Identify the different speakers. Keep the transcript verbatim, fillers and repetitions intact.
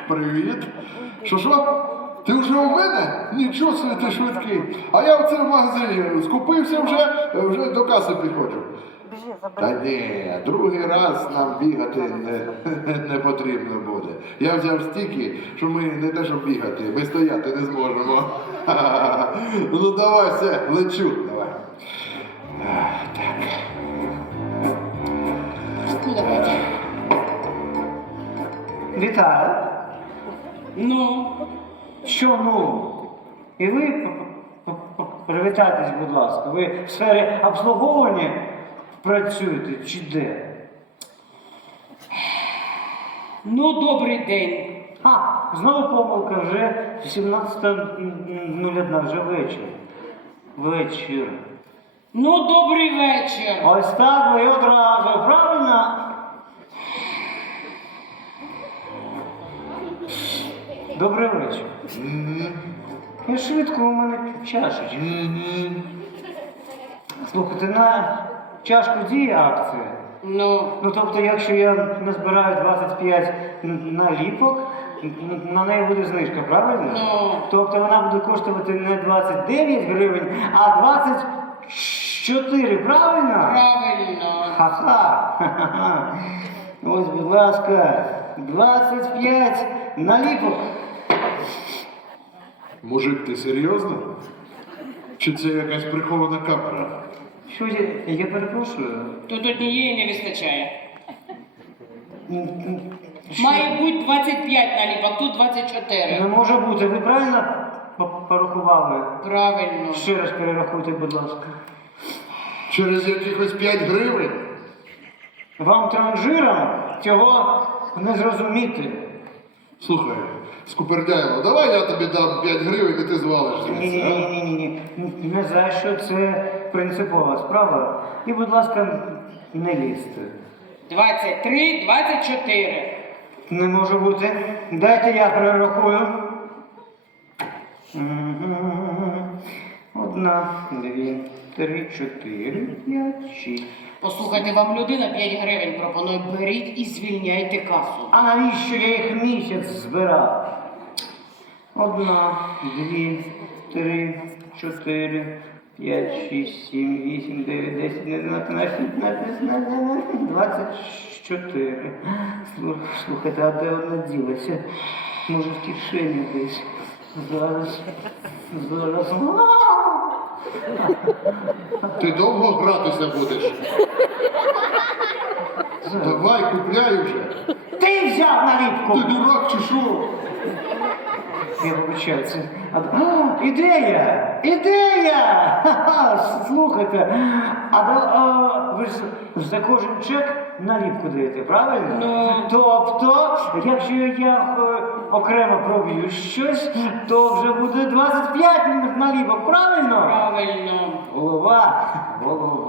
Speaker 1: Привіт. Що що? Ти вже у мене? Нічого собі, ти швидкий. А я в цьому магазині скупився вже, вже до каси підходжу. Та ні, другий раз нам бігати не, не потрібно буде. Я взяв стільки, що ми не те, щоб бігати, ми стояти не зможемо. Ну давай, все, лечу, давай. Так.
Speaker 2: Ну, давайте.
Speaker 3: Вітаю.
Speaker 2: Ну,
Speaker 3: Що ну? І ви п- п- п- привітайтесь, будь ласка. Ви в сфері обслуговування працюєте чи де?
Speaker 2: ну, добрий день.
Speaker 3: А, знову помилка, вже сімнадцята нуль одна, вже вечір. Вечір.
Speaker 2: Ну, добрий вечір.
Speaker 3: Ось так ви одразу, правильно? Добрий вечір. Я швидко, у мене чашечка. Слухайте, на чашку діє акція.
Speaker 2: Ну,
Speaker 3: Ну, тобто, якщо я назбираю двадцять п'ять наліпок, н- на неї буде знижка, правильно?
Speaker 2: Ну.
Speaker 3: Тобто вона буде коштувати не двадцять дев'ять гривень, а двадцять чотири, правильно?
Speaker 2: правильно.
Speaker 3: Ха-ха! Ха-ха-ха. Ось, будь ласка, двадцять п'ять наліпок.
Speaker 1: Мужик, ти серйозно? Чи це якась прихована камера?
Speaker 3: Що я, я перепрошую?
Speaker 2: Тут однієї не вистачає.
Speaker 3: М, м, що?
Speaker 2: Має бути двадцять п'ять наліпок, тут двадцять чотири.
Speaker 3: Не може бути, ви правильно по- порахували?
Speaker 2: Правильно.
Speaker 3: Ще раз перерахуйте, будь ласка.
Speaker 1: Через якихось п'ять гривень?
Speaker 3: Вам транжирам цього не зрозуміти.
Speaker 1: Слухай, скупердяйло, давай я тобі дам п'ять гривень і ти звалиш звідси, а?
Speaker 3: Ні-ні-ні, не за що, це принципова справа. І, будь ласка, не лізьте.
Speaker 2: двадцять три, двадцять чотири.
Speaker 3: Не може бути. Дайте я перерахую. Мгм. Одна, дві, три, чотири, п'ять, шість.
Speaker 2: Послухайте, вам людина п'ять гривень пропонує, беріть і звільняйте касу.
Speaker 3: А навіщо я їх місяць збирав? Одна, дві, три, чотири, п'ять, шість, сім, вісім, дев'ять, десять, одинадцять, тринадцять, п'ятнадцять, шістнадцять, двадцять чотири. Слу- Слухайте, а де вона ділася? Може, в кишені десь. Зараз. Зараз.
Speaker 1: Ти довго гратися будеш? Давай, купляй вже.
Speaker 3: Ти взяв наліпку!
Speaker 1: Ти дурак чи що?
Speaker 3: Я вибачаю, це... А, а, ідея! Ідея! Ха-ха, слухайте, а, до- а ви ж за кожен чек наліпку даєте, правильно?
Speaker 2: Ну.
Speaker 3: Тобто, якщо я е, окремо проб'ю щось, то вже буде двадцять п'ять наліпок, правильно?
Speaker 2: Правильно.
Speaker 3: Голова, голова.